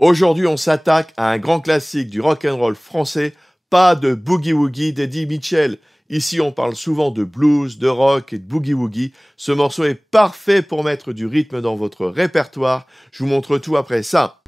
Aujourd'hui, on s'attaque à un grand classique du rock'n'roll français, pas de Boogie Woogie d'Eddie Mitchell. Ici, on parle souvent de blues, de rock et de boogie woogie. Ce morceau est parfait pour mettre du rythme dans votre répertoire. Je vous montre tout après ça.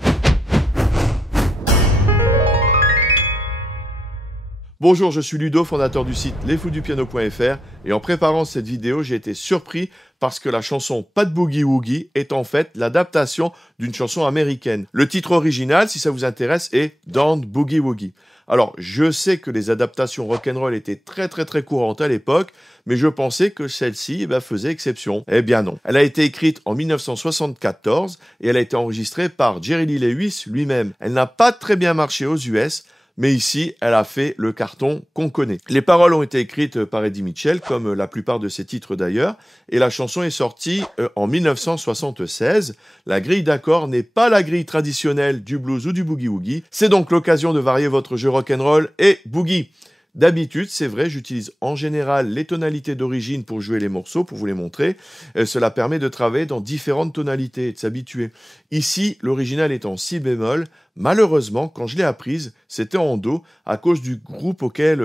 Bonjour, je suis Ludo, fondateur du site lesfoudupiano.fr et en préparant cette vidéo, j'ai été surpris parce que la chanson Pas de Boogie Woogie est en fait l'adaptation d'une chanson américaine. Le titre original, si ça vous intéresse, est Don't Boogie Woogie. Alors, je sais que les adaptations rock'n'roll étaient très courantes à l'époque, mais je pensais que celle-ci faisait exception. Eh bien non. Elle a été écrite en 1974 et elle a été enregistrée par Jerry Lee Lewis lui-même. Elle n'a pas très bien marché aux US, mais ici, elle a fait le carton qu'on connaît. Les paroles ont été écrites par Eddie Mitchell, comme la plupart de ses titres d'ailleurs, et la chanson est sortie en 1976. La grille d'accords n'est pas la grille traditionnelle du blues ou du boogie-woogie, c'est donc l'occasion de varier votre jeu rock'n'roll et boogie. D'habitude, c'est vrai, j'utilise en général les tonalités d'origine pour jouer les morceaux, pour vous les montrer. Cela permet de travailler dans différentes tonalités et de s'habituer. Ici, l'original est en si bémol. Malheureusement, quand je l'ai apprise, c'était en do à cause du groupe auquel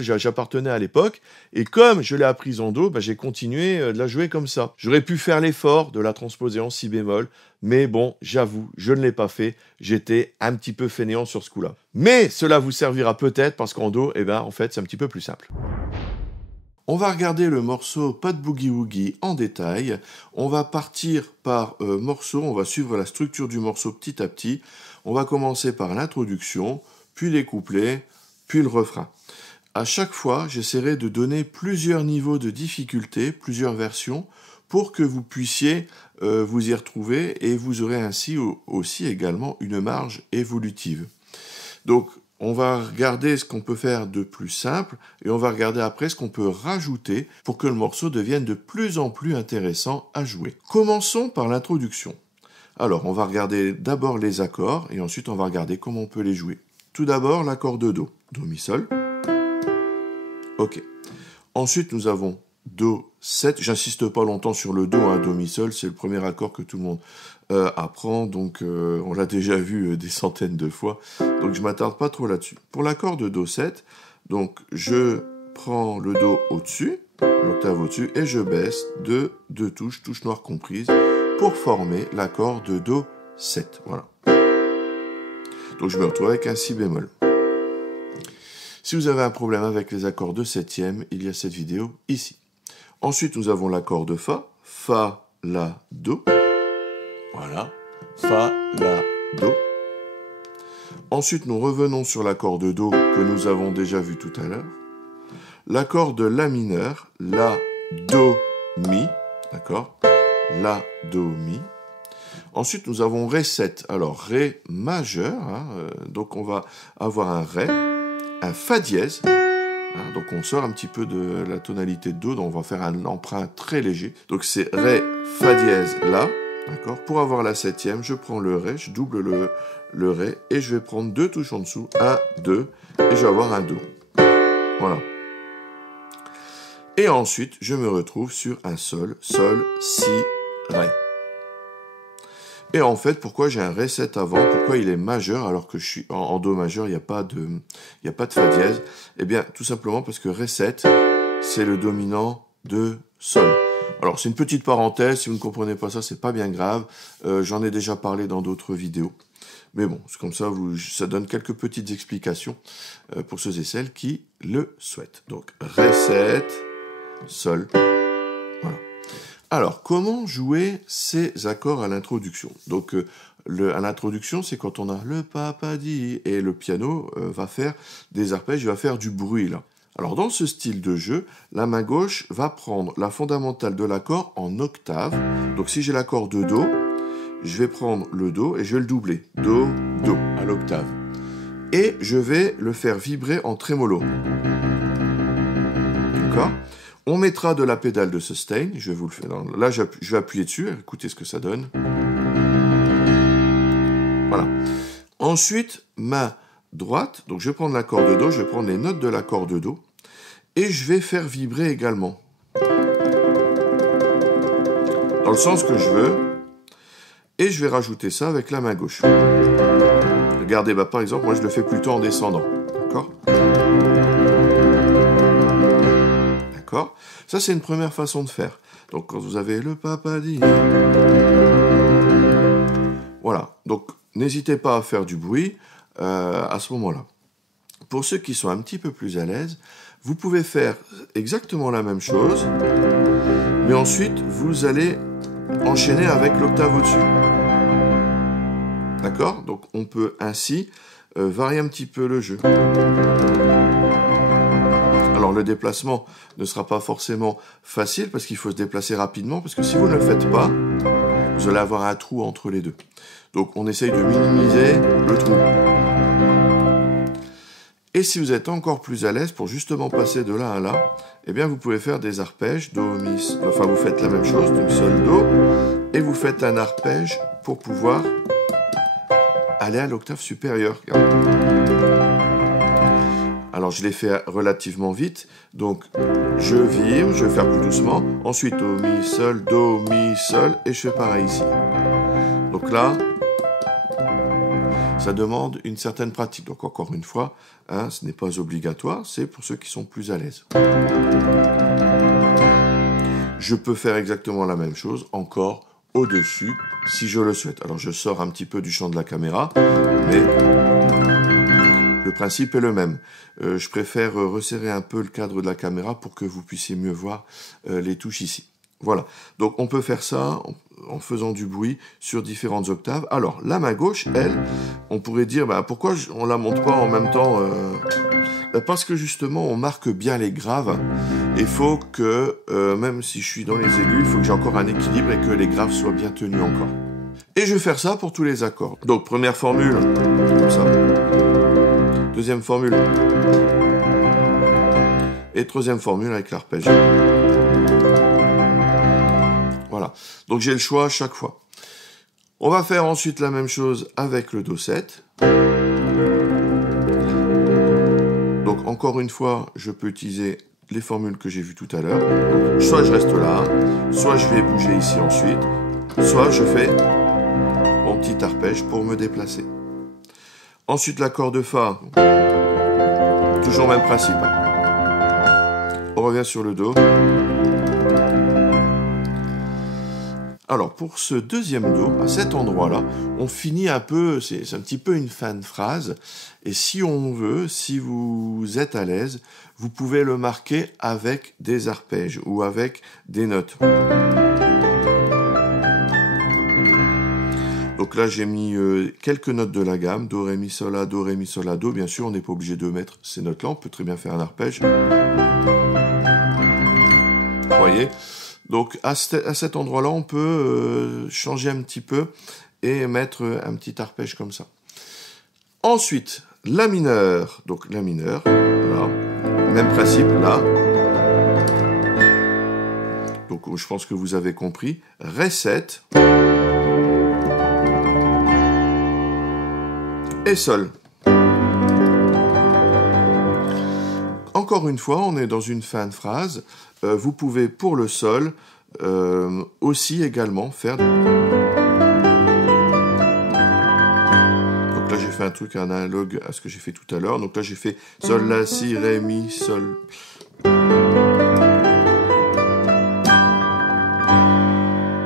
j'appartenais à l'époque. Et comme je l'ai apprise en do, j'ai continué de la jouer comme ça. J'aurais pu faire l'effort de la transposer en si bémol, mais bon, j'avoue, je ne l'ai pas fait. J'étais un petit peu fainéant sur ce coup-là. Mais cela vous servira peut-être parce qu'en do, en fait, c'est un petit peu plus simple. On va regarder le morceau Pas de Boogie Woogie en détail. On va partir par morceau, on va suivre la structure du morceau petit à petit. On va commencer par l'introduction, puis les couplets, puis le refrain. À chaque fois, j'essaierai de donner plusieurs niveaux de difficulté, plusieurs versions, pour que vous puissiez vous y retrouver et vous aurez ainsi aussi également une marge évolutive. Donc, on va regarder ce qu'on peut faire de plus simple et on va regarder après ce qu'on peut rajouter pour que le morceau devienne de plus en plus intéressant à jouer. Commençons par l'introduction. Alors, on va regarder d'abord les accords et ensuite on va regarder comment on peut les jouer. Tout d'abord, l'accord de Do. Do, Mi, Sol. Ok. Ensuite, nous avons Do, 7. J'insiste pas longtemps sur le Do, Do, Mi, Sol. C'est le premier accord que tout le monde apprend. Donc, on l'a déjà vu des centaines de fois. Donc, je m'attarde pas trop là-dessus. Pour l'accord de Do, 7, donc, je prends le Do au-dessus, l'octave au-dessus, et je baisse de 2 touches, touches noires comprises, pour former l'accord de Do 7. Voilà. Donc je me retrouve avec un Si bémol. Si vous avez un problème avec les accords de septième, il y a cette vidéo ici. Ensuite, nous avons l'accord de Fa. Fa, La, Do. Voilà. Fa, La, Do. Ensuite, nous revenons sur l'accord de Do que nous avons déjà vu tout à l'heure. L'accord de La mineur. La, Do, Mi. D'accord ? La, Do, Mi. Ensuite, nous avons Ré 7. Alors, Ré majeur. Donc, on va avoir un Ré, un Fa dièse. Donc, on sort un petit peu de la tonalité de Do. Donc, on va faire un emprunt très léger. Donc, c'est Ré, Fa dièse, La. D'accord. Pour avoir la septième, je prends le Ré, je double le Ré et je vais prendre 2 touches en dessous. 1, 2. Et je vais avoir un Do. Voilà. Et ensuite, je me retrouve sur un Sol, Sol, Si, Ré. Et en fait, pourquoi j'ai un Ré 7 avant? Pourquoi il est majeur alors que je suis en Do majeur, il n'y a pas de Fa dièse? Eh bien, tout simplement parce que Ré 7, c'est le dominant de Sol. Alors, c'est une petite parenthèse, si vous ne comprenez pas ça, c'est pas bien grave. J'en ai déjà parlé dans d'autres vidéos. Mais bon, c'est comme ça, ça donne quelques petites explications pour ceux et celles qui le souhaitent. Donc, Ré 7, Sol. Voilà. Alors, comment jouer ces accords à l'introduction? Donc, à l'introduction, c'est quand on a le papa dit et le piano va faire des arpèges, il va faire du bruit là. Alors, dans ce style de jeu, la main gauche va prendre la fondamentale de l'accord en octave. Donc, si j'ai l'accord de Do, je vais prendre le Do et je vais le doubler. Do, Do, à l'octave. Et je vais le faire vibrer en trémolo. D'accord ? On mettra de la pédale de sustain, je vais vous le faire. Là, je vais appuyer dessus, écoutez ce que ça donne. Voilà. Ensuite, main droite, donc je vais prendre l'accord de Do, je vais prendre les notes de l'accord de Do, et je vais faire vibrer également. Dans le sens que je veux. Et je vais rajouter ça avec la main gauche. Regardez, bah, par exemple, moi je le fais plutôt en descendant. D'accord? D'accord? Ça, c'est une première façon de faire. Donc, quand vous avez le papa dit... Voilà. Donc, n'hésitez pas à faire du bruit à ce moment-là. Pour ceux qui sont un petit peu plus à l'aise, vous pouvez faire exactement la même chose, mais ensuite, vous allez enchaîner avec l'octave au-dessus. D'accord? Donc, on peut ainsi varier un petit peu le jeu. Alors, le déplacement ne sera pas forcément facile parce qu'il faut se déplacer rapidement, parce que si vous ne le faites pas, vous allez avoir un trou entre les deux. Donc, on essaye de minimiser le trou. Et si vous êtes encore plus à l'aise pour justement passer de là à là, eh bien, vous pouvez faire des arpèges, do, mi, enfin, vous faites la même chose, do, sol, do, et vous faites un arpège pour pouvoir aller à l'octave supérieure. Alors, je l'ai fait relativement vite, donc je vibre, je vais faire plus doucement, ensuite do, mi, sol, et je fais pareil ici. Donc là, ça demande une certaine pratique. Donc encore une fois, hein, ce n'est pas obligatoire, c'est pour ceux qui sont plus à l'aise. Je peux faire exactement la même chose, encore au-dessus, si je le souhaite. Alors je sors un petit peu du champ de la caméra, mais le principe est le même. Je préfère resserrer un peu le cadre de la caméra pour que vous puissiez mieux voir les touches ici. Voilà, donc on peut faire ça en faisant du bruit sur différentes octaves. Alors, la main gauche, elle, on pourrait dire, bah, pourquoi on la monte pas en même temps parce que justement, on marque bien les graves. Il faut que, même si je suis dans les aigus, il faut que j'ai encore un équilibre et que les graves soient bien tenus encore. Et je vais faire ça pour tous les accords. Donc, première formule, comme ça. Deuxième formule. Et troisième formule avec l'arpège. Voilà, donc j'ai le choix à chaque fois. On va faire ensuite la même chose avec le Do7. Donc encore une fois, je peux utiliser les formules que j'ai vues tout à l'heure. Soit je reste là, soit je vais bouger ici ensuite, soit je fais mon petit arpège pour me déplacer. Ensuite l'accord de Fa, toujours le même principe. On revient sur le Do. Alors, pour ce deuxième Do, à cet endroit-là, on finit un peu, c'est un petit peu une fin de phrase, et si on veut, si vous êtes à l'aise, vous pouvez le marquer avec des arpèges ou avec des notes. Donc là, j'ai mis quelques notes de la gamme, Do, Ré, Mi, Sol, La, Do, Ré, Mi, Sol, La, Do. Bien sûr, on n'est pas obligé de mettre ces notes-là, on peut très bien faire un arpège. Vous voyez ? Donc à cet endroit-là, on peut changer un petit peu et mettre un petit arpège comme ça. Ensuite, La mineur. Donc La mineur, là. Même principe, là. Donc je pense que vous avez compris. Ré 7. Et Sol. Encore une fois, on est dans une fin de phrase. Vous pouvez, pour le Sol, aussi également faire... Donc là, j'ai fait un truc analogue à ce que j'ai fait tout à l'heure. Donc là, j'ai fait Sol, La, Si, Ré, Mi, Sol.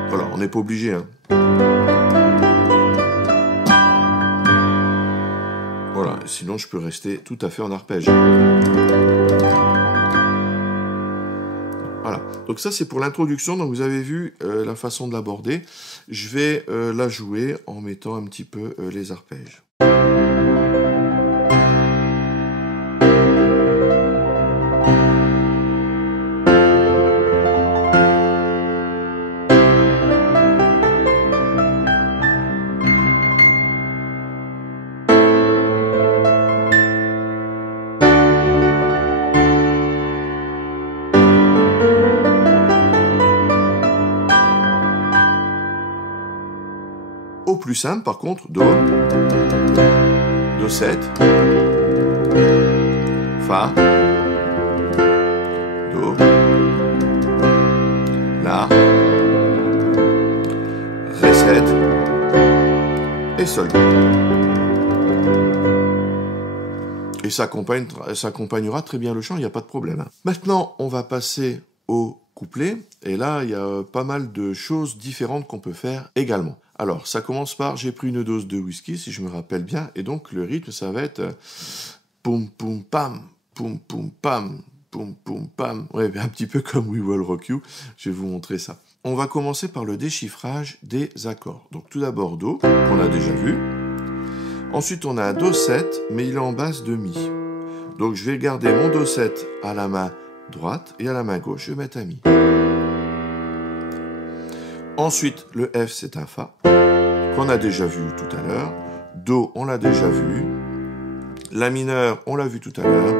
Voilà, on n'est pas obligé, hein. Voilà, sinon je peux rester tout à fait en arpège. Voilà, donc ça c'est pour l'introduction, donc vous avez vu la façon de l'aborder. Je vais la jouer en mettant un petit peu les arpèges. Au plus simple, par contre, Do, Do7, Fa, Do, La, Ré 7, et sol. Et ça accompagnera très bien le chant, il n'y a pas de problème. Maintenant, on va passer au couplet, et là, il y a pas mal de choses différentes qu'on peut faire également. Alors, ça commence par « J'ai pris une dose de whisky », si je me rappelle bien, et donc le rythme, ça va être « poum poum pam, poum poum pam, poum poum pam ». Ouais, un petit peu comme « We Will Rock You », je vais vous montrer ça. On va commencer par le déchiffrage des accords. Donc tout d'abord Do, qu'on a déjà vu. Ensuite, on a un Do7, mais il est en basse de Mi. Donc je vais garder mon Do7 à la main droite et à la main gauche, je vais mettre un Mi. Ensuite, le F, c'est un Fa, qu'on a déjà vu tout à l'heure. Do, on l'a déjà vu. La mineur, on l'a vu tout à l'heure.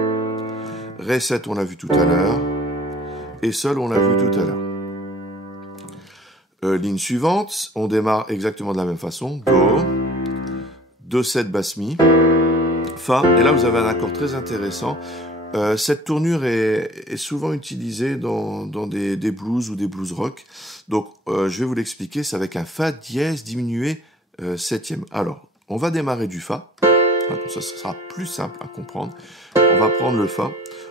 Ré7, on l'a vu tout à l'heure. Et Sol, on l'a vu tout à l'heure. Ligne suivante, on démarre exactement de la même façon. Do, Do7 basse Mi, Fa, et là vous avez un accord très intéressant. Cette tournure est souvent utilisée dans des blues ou des blues rock. Donc je vais vous l'expliquer, c'est avec un Fa dièse diminué septième. Alors, on va démarrer du Fa, comme ça ce sera plus simple à comprendre. On va prendre le Fa,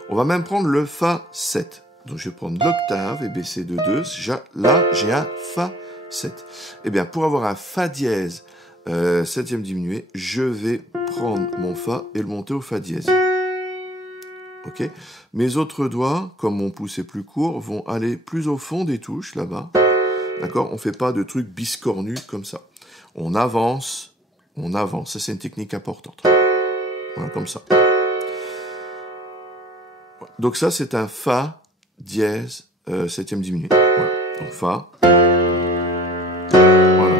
on va même prendre le Fa 7. Donc je vais prendre l'octave et baisser de 2. Là, j'ai un Fa 7. Eh bien, pour avoir un Fa dièse septième diminué, je vais prendre mon Fa et le monter au Fa dièse. Ok. Mes autres doigts, comme mon pouce est plus court, vont aller plus au fond des touches, là-bas. D'accord? On ne fait pas de trucs biscornus comme ça. On avance, on avance. Ça, c'est une technique importante. Voilà, comme ça. Donc ça, c'est un Fa dièse septième diminué. Voilà. Donc Fa. Voilà.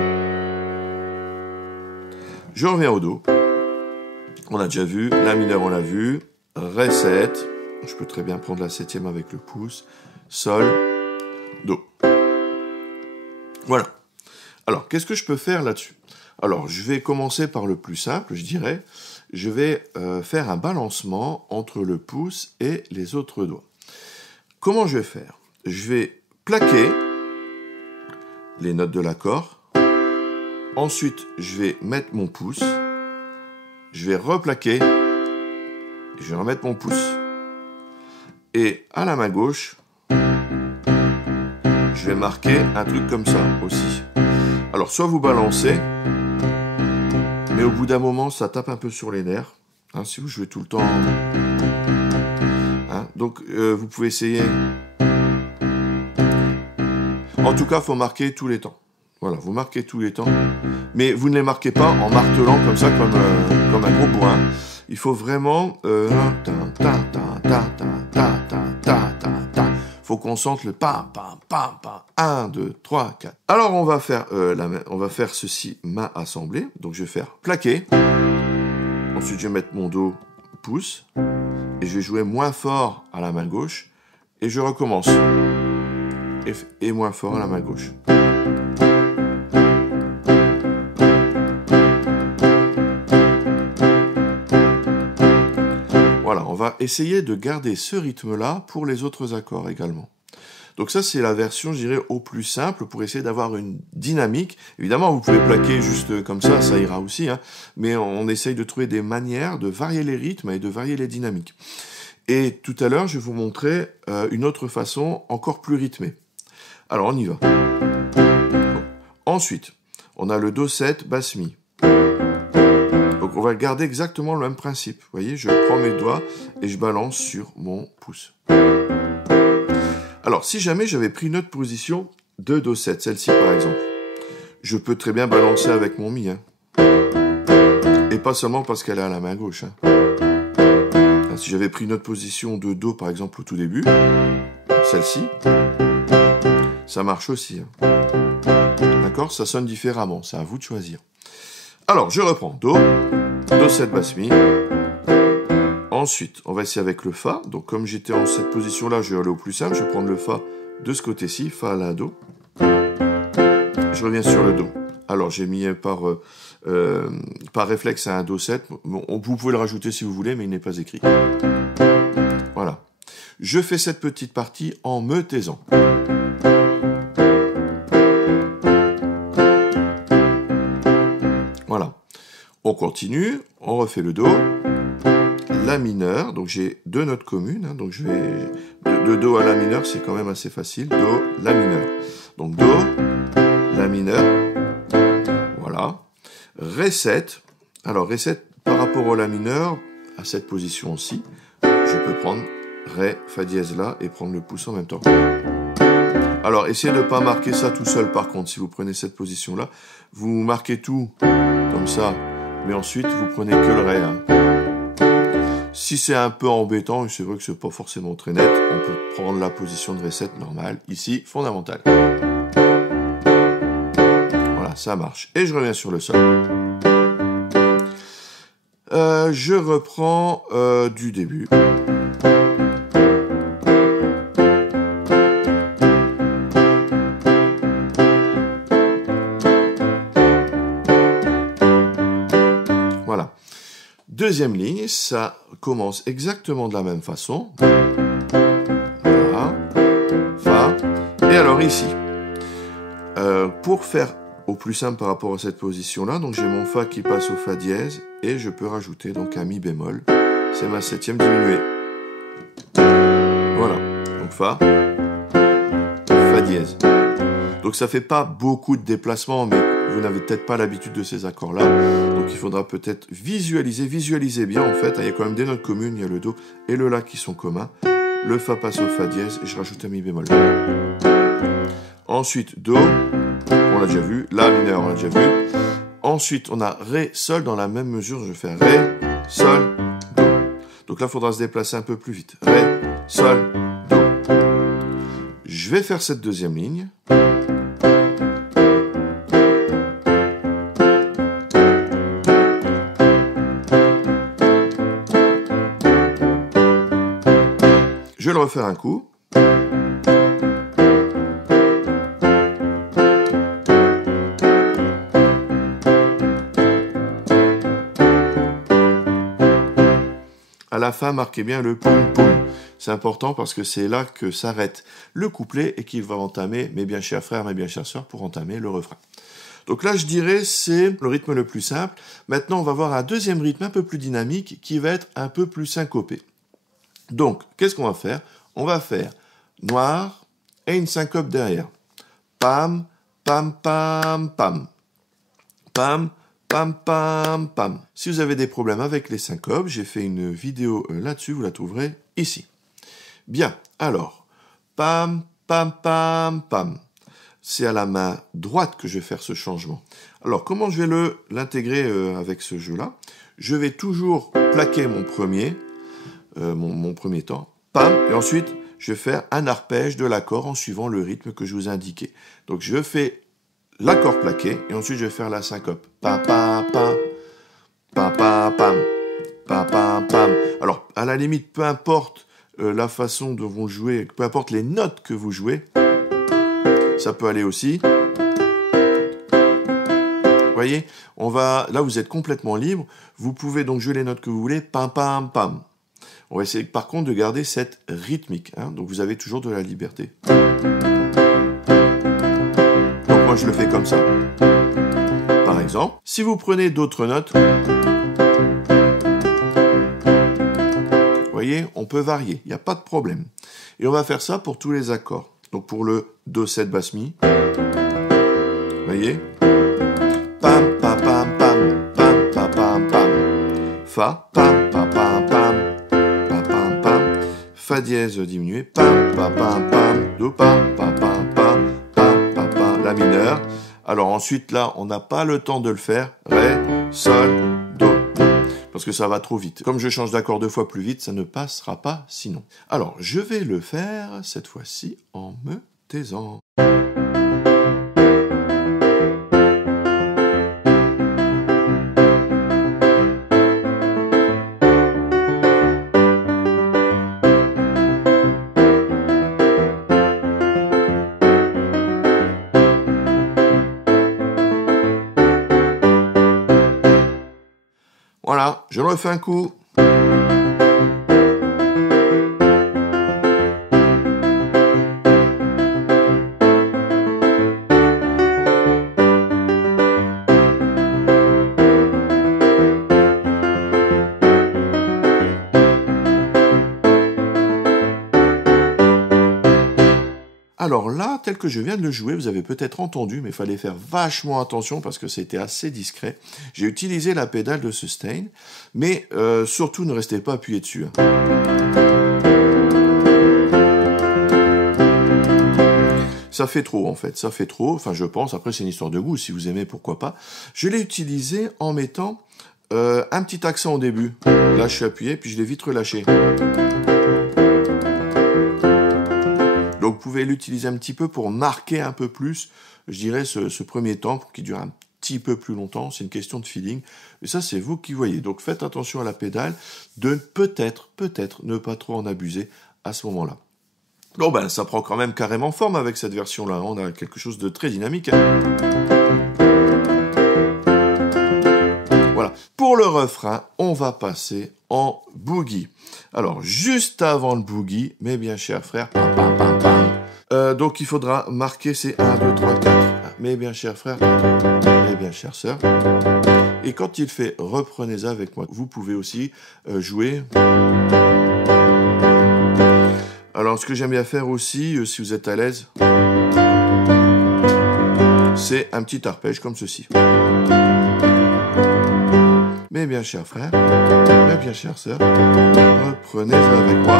Je reviens au Do. On a déjà vu. La mineure, on l'a vu. Ré 7. Je peux très bien prendre la septième avec le pouce. Sol. Do. Voilà. Alors, qu'est-ce que je peux faire là-dessus? Alors, je vais commencer par le plus simple, je dirais. Je vais faire un balancement entre le pouce et les autres doigts. Comment je vais faire? Je vais plaquer les notes de l'accord. Ensuite, je vais mettre mon pouce. Je vais replaquer. Et je vais remettre mon pouce. Et à la main gauche, je vais marquer un truc comme ça aussi. Alors, soit vous balancez, mais au bout d'un moment, ça tape un peu sur les nerfs. Hein, si vous jouez tout le temps. Hein, donc, vous pouvez essayer. En tout cas, il faut marquer tous les temps. Voilà, vous marquez tous les temps. Mais vous ne les marquez pas en martelant comme ça, comme un gros bourrin. Il faut vraiment... faut qu'on sente le pam, pam, pam, pam. 1, 2, 3, 4. Alors, on va faire ceci, main assemblée. Donc, je vais faire plaquer. Ensuite, je vais mettre mon Do, pouce. Et je vais jouer moins fort à la main gauche. Et je recommence. Et moins fort à la main gauche. Voilà, on va essayer de garder ce rythme-là pour les autres accords également. Donc ça, c'est la version, je dirais, au plus simple pour essayer d'avoir une dynamique. Évidemment, vous pouvez plaquer juste comme ça ira aussi, hein, mais on essaye de trouver des manières de varier les rythmes et de varier les dynamiques. Et tout à l'heure, je vais vous montrer une autre façon encore plus rythmée. Alors, on y va. Bon. Ensuite, on a le Do7 basse Mi. Donc, on va garder exactement le même principe. Vous voyez, je prends mes doigts et je balance sur mon pouce. Alors, si jamais j'avais pris une autre position de Do7, celle-ci par exemple, je peux très bien balancer avec mon Mi. Hein. Et pas seulement parce qu'elle est à la main gauche. Hein. Si j'avais pris une autre position de Do, par exemple, au tout début, celle-ci, ça marche aussi. Hein. D'accord? Ça sonne différemment. C'est à vous de choisir. Alors, je reprends Do, Do7 basse Mi. Ensuite, on va essayer avec le Fa. Donc, comme j'étais en cette position-là, je vais aller au plus simple. Je vais prendre le Fa de ce côté-ci, Fa à la Do. Je reviens sur le Do. Alors, j'ai mis par réflexe un Do7. Bon, vous pouvez le rajouter si vous voulez, mais il n'est pas écrit. Voilà. Je fais cette petite partie en me taisant. Voilà. continue, on refait le Do, La mineur, donc j'ai deux notes communes, hein, donc je vais de Do à La mineur, c'est quand même assez facile, Do, La mineur. Donc Do, La mineur, voilà. Ré7, alors Ré7 par rapport au La mineur, à cette position aussi, je peux prendre Ré, Fa dièse là et prendre le pouce en même temps. Alors essayez de ne pas marquer ça tout seul par contre, si vous prenez cette position là, vous marquez tout comme ça, mais ensuite vous prenez que le Ré. Hein. Si c'est un peu embêtant, et c'est vrai que c'est pas forcément très net, on peut prendre la position de Ré7 normale, ici, fondamentale. Voilà, ça marche. Et je reviens sur le Sol. Je reprends du début. Voilà. Deuxième ligne, ça commence exactement de la même façon. Voilà. Fa. Et alors ici, pour faire au plus simple par rapport à cette position-là, donc j'ai mon Fa qui passe au Fa dièse, et je peux rajouter donc un Mi bémol. C'est ma septième diminuée. Voilà. Donc Fa, Fa dièse. Donc ça fait pas beaucoup de déplacements, mais vous n'avez peut-être pas l'habitude de ces accords-là. Donc il faudra peut-être visualiser bien en fait. Il y a quand même des notes communes, il y a le Do et le La qui sont communs. Le Fa passe au Fa dièse et je rajoute un Mi bémol. Ensuite Do, on l'a déjà vu. La mineur, on l'a déjà vu. Ensuite on a Ré, Sol dans la même mesure. Je vais faire Ré, Sol, Do. Donc là il faudra se déplacer un peu plus vite. Ré, Sol, Do. Je vais faire cette deuxième ligne. Je vais le refaire un coup. À la fin, marquez bien le poum poum. C'est important parce que c'est là que s'arrête le couplet et qu'il va entamer mes bien chers frères, mes bien chères sœurs pour entamer le refrain. Donc là, je dirais, c'est le rythme le plus simple. Maintenant, on va voir un deuxième rythme un peu plus dynamique qui va être un peu plus syncopé. Donc, qu'est-ce qu'on va faire? On va faire noir et une syncope derrière. Pam, pam, pam, pam. Pam, pam, pam, pam. Si vous avez des problèmes avec les syncopes, j'ai fait une vidéo là-dessus, vous la trouverez ici. Bien, alors, pam, pam, pam, pam. C'est à la main droite que je vais faire ce changement. Alors, comment je vais l'intégrer avec ce jeu-là? Je vais toujours plaquer mon premier temps, pam, et ensuite, je vais faire un arpège de l'accord en suivant le rythme que je vous ai indiqué. Donc, je fais l'accord plaqué, et ensuite, je vais faire la syncope. Pa, pa, pa, pa, pa, pam, pa, pa, pam. Alors, à la limite, peu importe la façon dont vous jouez, peu importe les notes que vous jouez, ça peut aller aussi. Vous voyez, là, vous êtes complètement libre. Vous pouvez donc jouer les notes que vous voulez, pam, pam, pam. On va essayer par contre de garder cette rythmique. Hein, donc vous avez toujours de la liberté. Donc moi je le fais comme ça. Par exemple, si vous prenez d'autres notes, vous voyez, on peut varier, il n'y a pas de problème. Et on va faire ça pour tous les accords. Donc pour le Do7 basse mi, vous voyez, pam, pam, pam, pam, pam, pam, pam, pam, Fa, pam, pam, pam, pam. Fa dièse diminué, pam, pam, pam, pam, Do, pam, pam, pam, pam, pam, pam, pam, La mineur. Alors ensuite, là, on n'a pas le temps de le faire. Ré, Sol, Do. Parce que ça va trop vite. Comme je change d'accord 2 fois plus vite, ça ne passera pas sinon. Alors, je vais le faire, cette fois-ci, en me taisant. Voilà, je le refais un coup. Alors là, tel que je viens de le jouer, vous avez peut-être entendu, mais il fallait faire vachement attention parce que c'était assez discret. J'ai utilisé la pédale de sustain, mais surtout ne restez pas appuyé dessus. Ça fait trop en fait, ça fait trop, enfin je pense, après c'est une histoire de goût, si vous aimez pourquoi pas. Je l'ai utilisé en mettant un petit accent au début. Là je suis appuyé, puis je l'ai vite relâché. Donc vous pouvez l'utiliser un petit peu pour marquer un peu plus, je dirais, ce premier temps, pour qu'il dure un petit peu plus longtemps, c'est une question de feeling. Et ça c'est vous qui voyez, donc faites attention à la pédale, de peut-être ne pas trop en abuser à ce moment-là. Bon ben ça prend quand même carrément forme avec cette version-là, on a quelque chose de très dynamique. Voilà, pour le refrain, on va passer en boogie. Alors, juste avant le boogie, mes bien chers frères, pam, pam, pam, pam. Donc il faudra marquer ces 1, 2, 3, 4. Mes bien chers frères, mes bien chères sœurs. Et quand il fait reprenez avec moi, vous pouvez aussi jouer. Alors, ce que j'aime bien faire aussi, si vous êtes à l'aise, c'est un petit arpège comme ceci. Mes bien chers frères, mes bien chères sœurs, reprenez avec moi.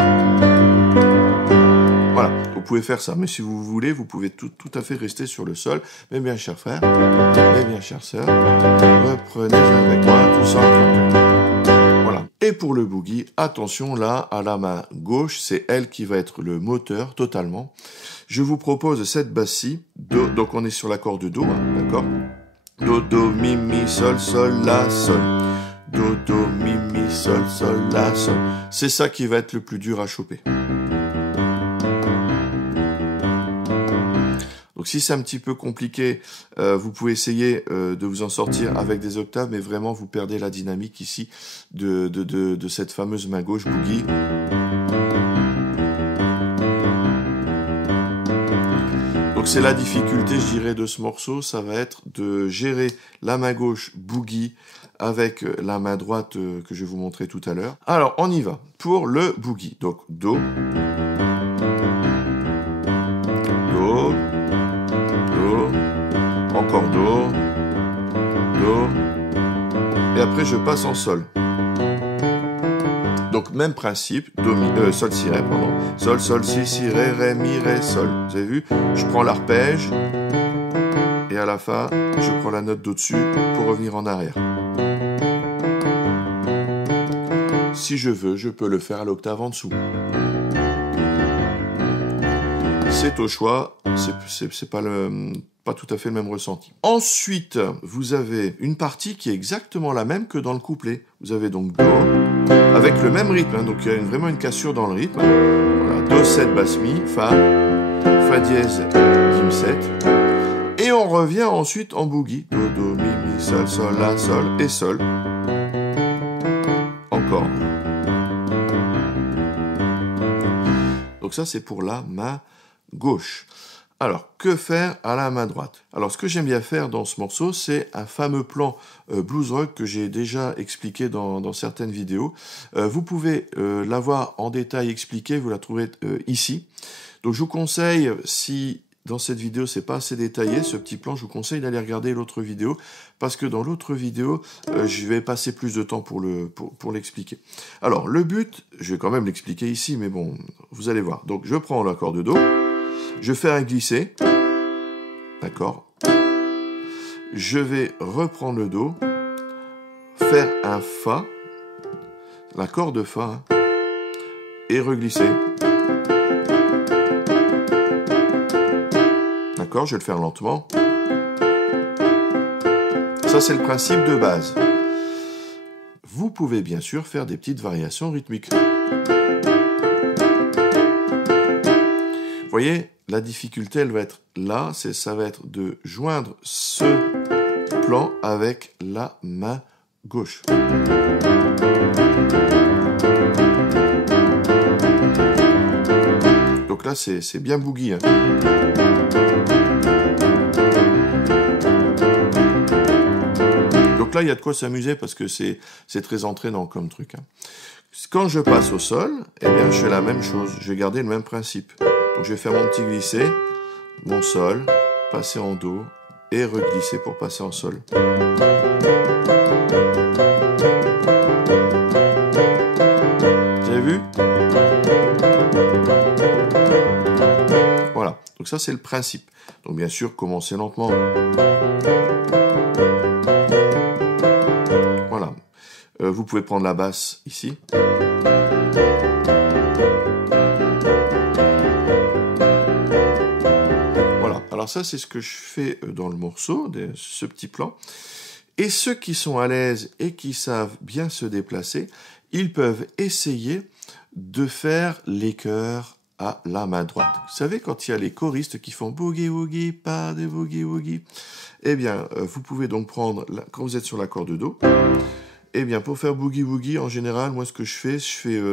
Voilà, vous pouvez faire ça, mais si vous voulez, vous pouvez tout à fait rester sur le sol. Mes bien chers frères, mes bien chères sœurs, reprenez avec moi, tout ça. Voilà. Et pour le boogie, attention là, à la main gauche, c'est elle qui va être le moteur totalement. Je vous propose cette basse-ci, Do, donc on est sur l'accord de Do, hein, d'accord? Do, Do, Mi, Mi, Sol, Sol, La, Sol. Do, Do, Mi, Mi, Sol, Sol, La, Sol. C'est ça qui va être le plus dur à choper. Donc si c'est un petit peu compliqué, vous pouvez essayer de vous en sortir avec des octaves, mais vraiment vous perdez la dynamique ici de cette fameuse main gauche boogie. Donc c'est la difficulté, je dirais, de ce morceau, ça va être de gérer la main gauche boogie avec la main droite que je vais vous montrer tout à l'heure. Alors on y va pour le boogie. Donc Do, Do, Do, encore Do, Do, et après je passe en Sol. Donc même principe, do, mi, Sol, Si, Ré, pardon. Sol, Sol, Si, Si, Ré, Ré, Mi, Ré, Sol. Vous avez vu? Je prends l'arpège, et à la fin, je prends la note d'au-dessus pour revenir en arrière. Si je veux, je peux le faire à l'octave en dessous. C'est au choix, c'est pas tout à fait le même ressenti. Ensuite, vous avez une partie qui est exactement la même que dans le couplet. Vous avez donc Do, avec le même rythme, hein, donc il y a vraiment une cassure dans le rythme. Voilà, Do, 7, basse, Mi, Fa, Fa dièse, Kim 7. Et on revient ensuite en boogie. Do, Do, Mi, Mi, Sol, Sol, La, Sol et Sol. Encore. Donc ça, c'est pour la main gauche. Alors, que faire à la main droite? Alors, ce que j'aime bien faire dans ce morceau, c'est un fameux plan blues rock que j'ai déjà expliqué dans certaines vidéos. Vous pouvez l'avoir en détail expliqué, vous la trouvez ici. Donc, je vous conseille, si dans cette vidéo, c'est pas assez détaillé, ce petit plan, je vous conseille d'aller regarder l'autre vidéo, parce que dans l'autre vidéo, je vais passer plus de temps pour l'expliquer. Alors, le but, je vais quand même l'expliquer ici, mais bon, vous allez voir. Donc, je prends l'accord de Do, je fais un glissé, d'accord. Je vais reprendre le Do, faire un Fa, l'accord de Fa, hein, et reglisser. D'accord, je vais le faire lentement. Ça, c'est le principe de base. Vous pouvez bien sûr faire des petites variations rythmiques. Vous voyez, la difficulté, elle va être là, ça va être de joindre ce plan avec la main gauche. Donc là, c'est bien boogie, hein. Donc là, il y a de quoi s'amuser parce que c'est très entraînant comme truc, hein. Quand je passe au sol, eh bien, je fais la même chose. Je vais garder le même principe. Donc, je vais faire mon petit glissé. mon sol, passer en do et reglisser pour passer en sol. Vous avez vu? Voilà, donc ça c'est le principe. Donc bien sûr, commencez lentement. Voilà. Vous pouvez prendre la basse ici. Voilà, alors ça c'est ce que je fais dans le morceau, ce petit plan. Et ceux qui sont à l'aise et qui savent bien se déplacer, ils peuvent essayer de faire les chœurs à la main droite. Vous savez, quand il y a les choristes qui font boogie woogie, pas de boogie woogie, eh bien, vous pouvez donc prendre, quand vous êtes sur l'accord de do, eh bien, pour faire boogie woogie, en général, moi, ce que je fais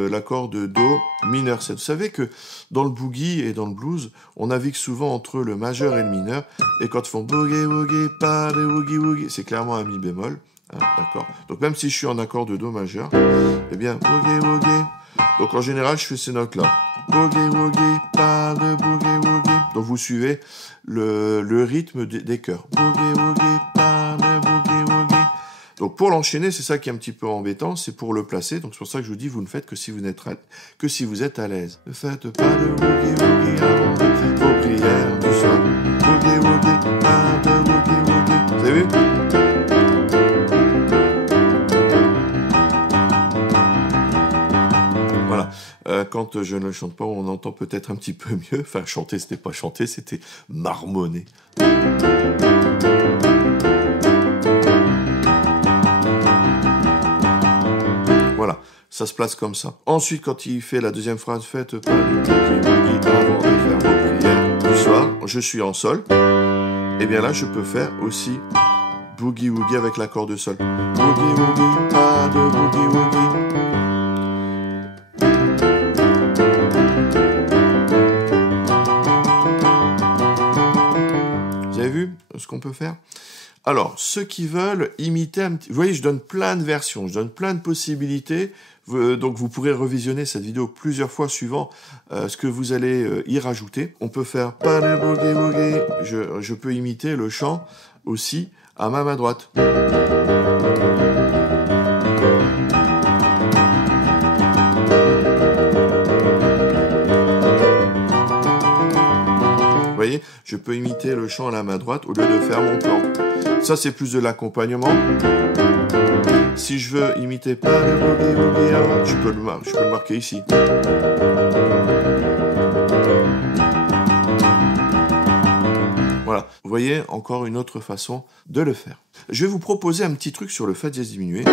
l'accord de do mineur 7. Vous savez que dans le boogie et dans le blues, on navigue souvent entre le majeur et le mineur, et quand ils font boogie woogie, pas de boogie woogie, c'est clairement un mi bémol, hein, d'accord. Donc, même si je suis en accord de do majeur, eh bien, boogie woogie. Donc, en général, je fais ces notes-là. Boogie woogie, pas de boogie woogie. Donc, vous suivez le rythme des chœurs. Boogie woogie, pas de boogie woogie. Donc, pour l'enchaîner, c'est ça qui est un petit peu embêtant, c'est pour le placer. Donc, c'est pour ça que je vous dis, vous ne faites que si vous êtes à l'aise. Ne faites pas de boogie woogie avant vos prières du soir. Boogie woogie, pas de boogie woogie. Vous avez vu? Voilà. Quand je ne chante pas, on entend peut-être un petit peu mieux. Enfin, chanter, c'était pas chanter, c'était marmonner. Voilà, ça se place comme ça. Ensuite, quand il fait la deuxième phrase, faites pas de boogie woogie avant de faire vos prières du soir, je suis en sol. Et bien là, je peux faire aussi boogie woogie avec l'accord de sol. Boogie woogie, pas de boogie woogie. Vous avez vu ce qu'on peut faire? Alors, ceux qui veulent imiter un petit... Vous voyez, je donne plein de versions, je donne plein de possibilités. Donc, vous pourrez revisionner cette vidéo plusieurs fois suivant ce que vous allez y rajouter. On peut faire pas de boogie woogie. Je peux imiter le chant aussi à ma main droite. Vous voyez, je peux imiter le chant à la main droite au lieu de faire mon plan. Ça, c'est plus de l'accompagnement. Si je veux imiter pas le boogie woogie, je peux le marquer ici. Voilà, vous voyez, encore une autre façon de le faire. Je vais vous proposer un petit truc sur le fa dièse diminué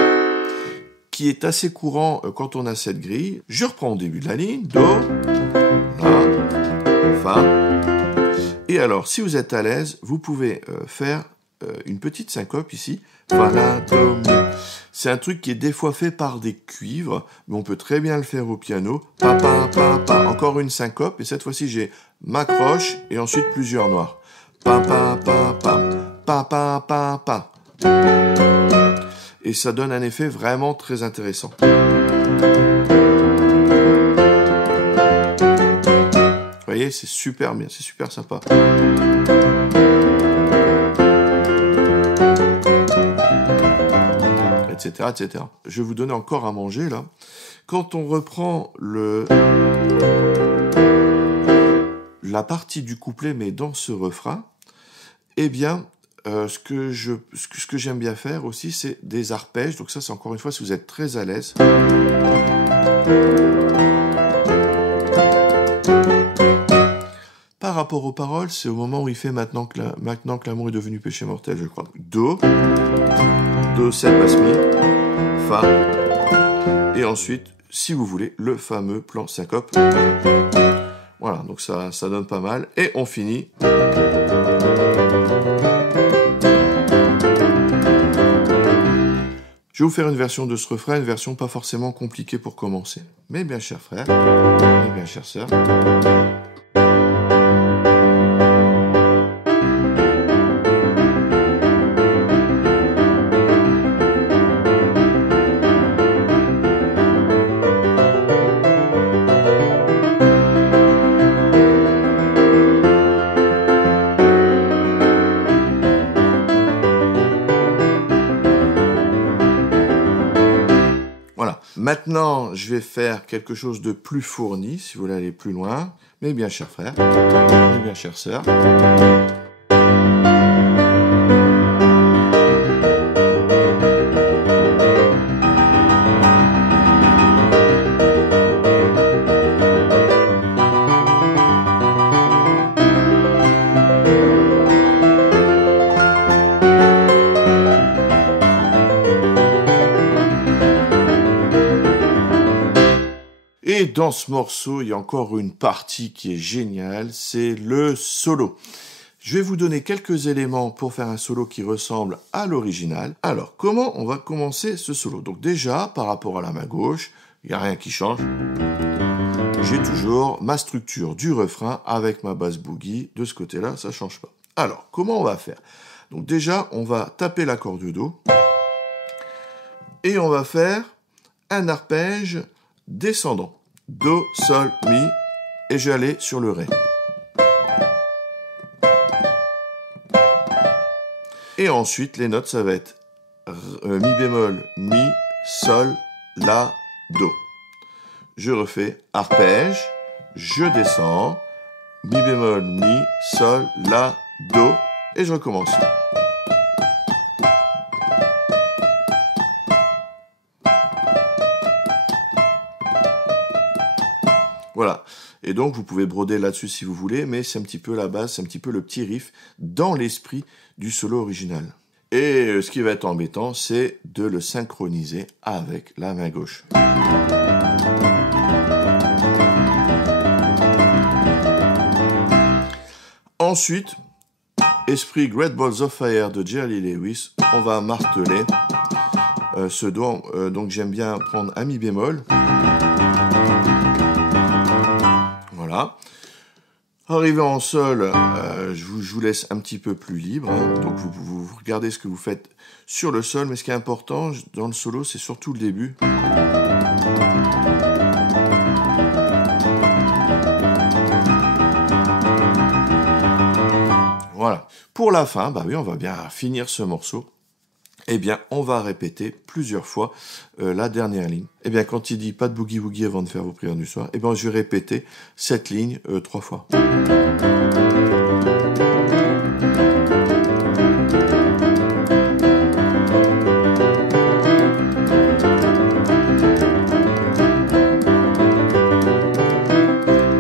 qui est assez courant quand on a cette grille. Je reprends au début de la ligne, do, la, fa. Et alors, si vous êtes à l'aise, vous pouvez faire une petite syncope ici. Fa, la, do, mi. C'est un truc qui est des fois fait par des cuivres, mais on peut très bien le faire au piano. Pa, pa, pa, pa. Encore une syncope, et cette fois-ci, j'ai ma croche et ensuite plusieurs noirs. Pa, pa, pa, pa. Pa, pa, pa, pa. Et ça donne un effet vraiment très intéressant. Vous voyez, c'est super bien, c'est super sympa. Etc., etc. Je vais vous donner encore à manger, là. Quand on reprend la partie du couplet, mais dans ce refrain, eh bien, ce que j'aime bien faire aussi, c'est des arpèges. Donc ça, c'est encore une fois, si vous êtes très à l'aise. Par rapport aux paroles, c'est au moment où il fait maintenant que l'amour est devenu péché mortel, je crois. Do, do, 7 basse mi, fa, et ensuite, si vous voulez, le fameux plan syncope. Voilà, donc ça donne pas mal. Et on finit. Je vais vous faire une version de ce refrain, une version pas forcément compliquée pour commencer. Mais bien, chers frères, et bien, chères sœurs, Maintenant, je vais faire quelque chose de plus fourni, si vous voulez aller plus loin. Mes bien chers frères, mes bien chères sœurs. Et dans ce morceau, il y a encore une partie qui est géniale, c'est le solo. Je vais vous donner quelques éléments pour faire un solo qui ressemble à l'original. Alors, comment on va commencer ce solo? Donc déjà, par rapport à la main gauche, il n'y a rien qui change. J'ai toujours ma structure du refrain avec ma basse boogie. De ce côté-là, ça ne change pas. Alors, comment on va faire? Donc déjà, on va taper l'accord de Do. Et on va faire un arpège descendant. Do, Sol, Mi, et je vais aller sur le Ré. Et ensuite, les notes, ça va être Mi bémol, Mi, Sol, La, Do. Je refais arpège, je descends, Mi bémol, Mi, Sol, La, Do, et je recommence. Voilà, et donc vous pouvez broder là-dessus si vous voulez, mais c'est un petit peu la base, c'est un petit peu le petit riff dans l'esprit du solo original. Et ce qui va être embêtant, c'est de le synchroniser avec la main gauche. Ensuite, esprit Great Balls of Fire de Jerry Lee Lewis, on va marteler ce Do, donc j'aime bien prendre un Mi bémol. Voilà. Arrivé en Sol, je vous laisse un petit peu plus libre. Hein. Donc vous regardez ce que vous faites sur le Sol, mais ce qui est important dans le solo, c'est surtout le début. Voilà. Pour la fin, bah oui, on va bien finir ce morceau. Eh bien, on va répéter plusieurs fois la dernière ligne. Eh bien, quand il dit pas de boogie-woogie avant de faire vos prières du soir, eh bien, je vais répéter cette ligne 3 fois.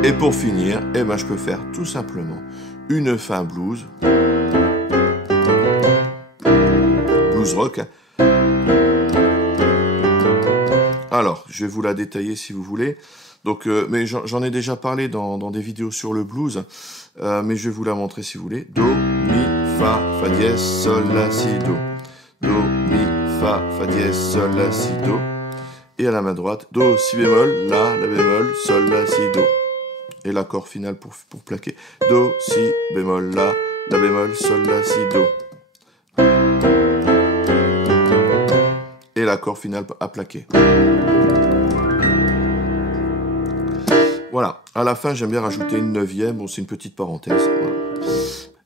Et pour finir, eh ben, je peux faire tout simplement une fin blues. Rock. Alors, je vais vous la détailler si vous voulez. Donc, mais j'en ai déjà parlé dans des vidéos sur le blues, mais je vais vous la montrer si vous voulez. Do, Mi, Fa, Fa dièse, Sol, La, Si, Do. Do, Mi, Fa, Fa dièse, Sol, La, Si, Do. Et à la main droite, Do, Si bémol, La, La bémol, Sol, La, Si, Do. Et l'accord final pour plaquer. Do, Si bémol, La bémol, Sol, La, Si, Do. Et l'accord final à plaquer. Voilà, à la fin j'aime bien rajouter une 9e, bon c'est une petite parenthèse. Voilà.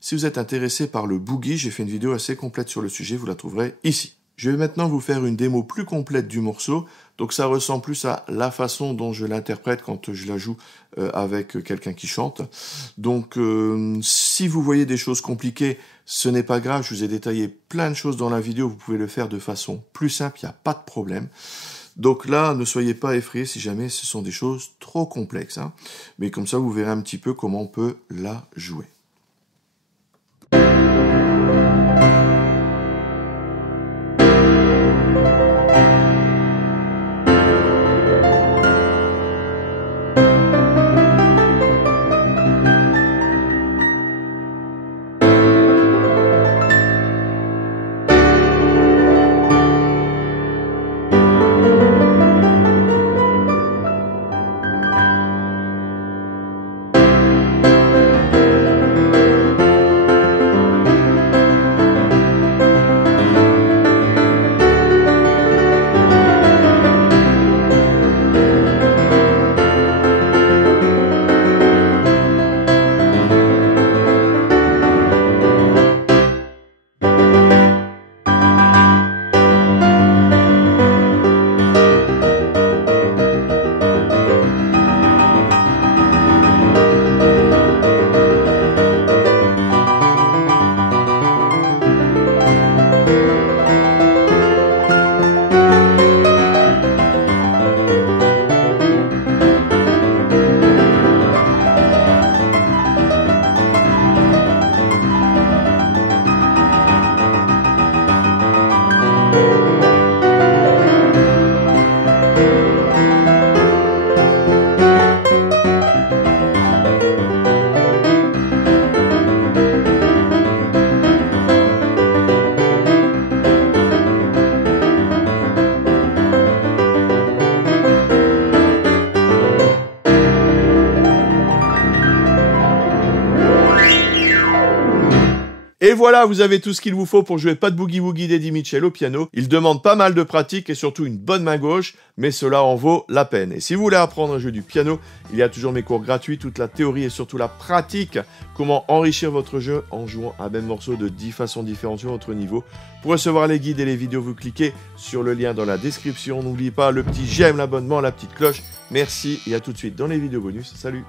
Si vous êtes intéressé par le boogie, j'ai fait une vidéo assez complète sur le sujet, vous la trouverez ici. Je vais maintenant vous faire une démo plus complète du morceau, donc ça ressemble plus à la façon dont je l'interprète quand je la joue avec quelqu'un qui chante. Donc si vous voyez des choses compliquées, ce n'est pas grave, je vous ai détaillé plein de choses dans la vidéo, vous pouvez le faire de façon plus simple, il n'y a pas de problème. Donc là, ne soyez pas effrayés si jamais ce sont des choses trop complexes, hein. Mais comme ça, vous verrez un petit peu comment on peut la jouer. Et voilà, vous avez tout ce qu'il vous faut pour jouer Pas de Boogie Woogie d'Eddie Mitchell au piano. Il demande pas mal de pratique et surtout une bonne main gauche, mais cela en vaut la peine. Et si vous voulez apprendre à jouer du piano, il y a toujours mes cours gratuits, toute la théorie et surtout la pratique. Comment enrichir votre jeu en jouant un même morceau de 10 façons différentes sur votre niveau. Pour recevoir les guides et les vidéos, vous cliquez sur le lien dans la description. N'oubliez pas le petit j'aime, l'abonnement, la petite cloche. Merci et à tout de suite dans les vidéos bonus. Salut!